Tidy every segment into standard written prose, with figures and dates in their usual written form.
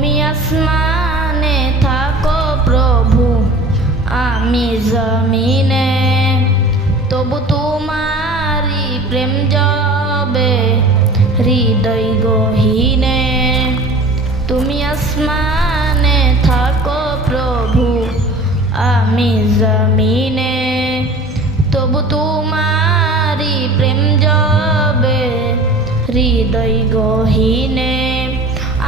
তুমি আসমানে থাকো প্রভু, আমি জমিনে, তবু তোমারি প্রেম যাবে হৃদয় গহীনে। তুমি আসমানে থাকো প্রভু, আমি জমিনে, তবু তোমারি প্রেম যাবে হৃদয় গহীনে।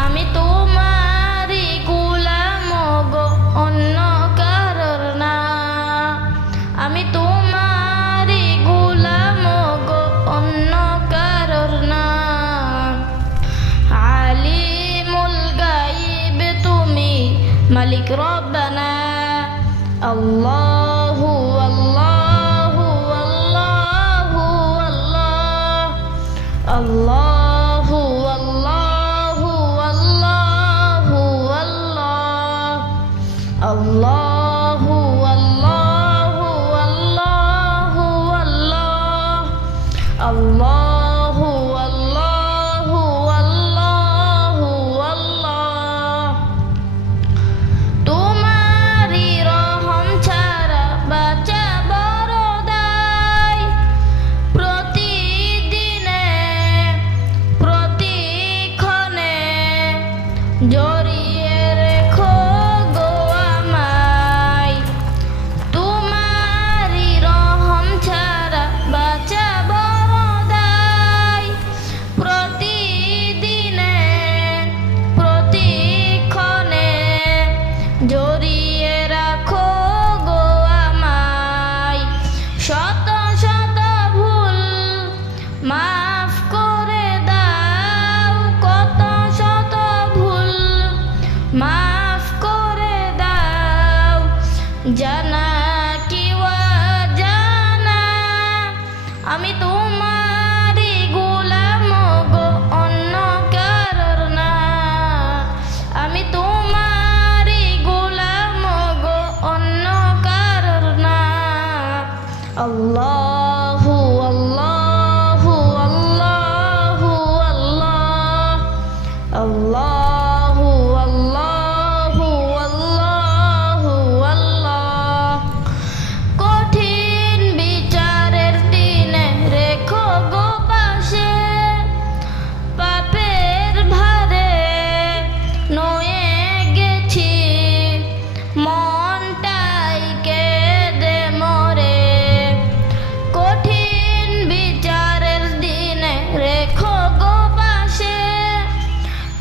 আমি তোমারি গোলাম গো, অন্য কারোর না। আমি তোমারি গোলাম গো, অন্য কারোর না। আলিমুল গায়ব তুমি, মালিক রব্বানা। আল্লাহু আল্লাহু আল্লাহু আল্লাহ, আল্লাহু আল্লাহু আল্লাহু আল্লাহ, আল্লাহু আল্লাহু আল্লাহু আল্লাহ, আল্লাহু আল্লাহু আল্লাহু আল্লাহ। তোমারি রহম ছাড়া বাঁচা বড় দায়, প্রতিদিনে প্রতিক্ষণে জড়িয়ে রেখো গো আমায়। তোমারি রহম ছাড়া বাঁচা বড় দায়, প্রতিদিনে প্রতিক্ষণে জড়িয়ে রাখো গো আমায়। শত শত ভুল মাফ করে দাও, কত শত ভুল মাফ করে দাও, জানা কি অজানা। আমি তোমারি গোলাম গো, অন্য কারোর না। আমি তোমারি গোলাম গো, অন্য কারোর না। আল্লাহু আল্লাহু আল্লাহু আল্লাহ, আল্লাহু আল্লাহু আল্লাহু আল্লাহ। কঠিন বিচারের দিনে রেখো গো পাশে, পাপের ভারে নয়ে গেছি, মনটাই কেঁদে মরে। কঠিন বিচারের দিনে রেখো গো পাশে,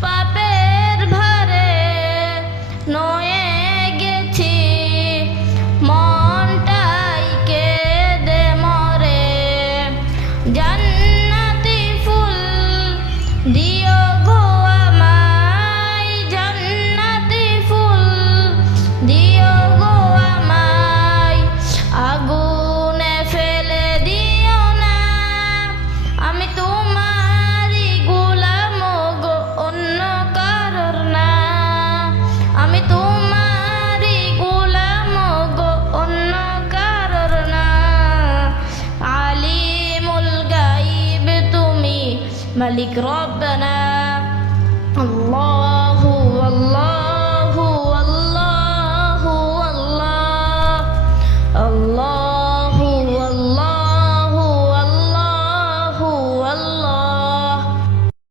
পাপের ভারে নয়ে গেছি, মনটাই কেঁদে মরে। জান্নাতি ফুল দিও গো আমায়, জান্নাতি ফুল দিও গো আমায়, আগুনে ফেলে দিও না। আমি তোমারি গোলাম গো, অন্য কারোর না। আমি তোমারি গোলাম গো, অন্য কারোর না। আলিমুল গায়ব তুমি, মালিক রব্বানা। আল্লাহ